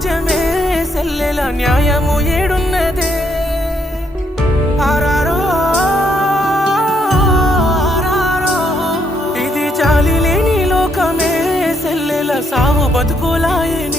రాజ్యమే సెల్లెల న్యాయము ఏడున్నదే ఆరారో ఇది చాలి లేని లోకమే సెల్లెల సావు బతుకులాయని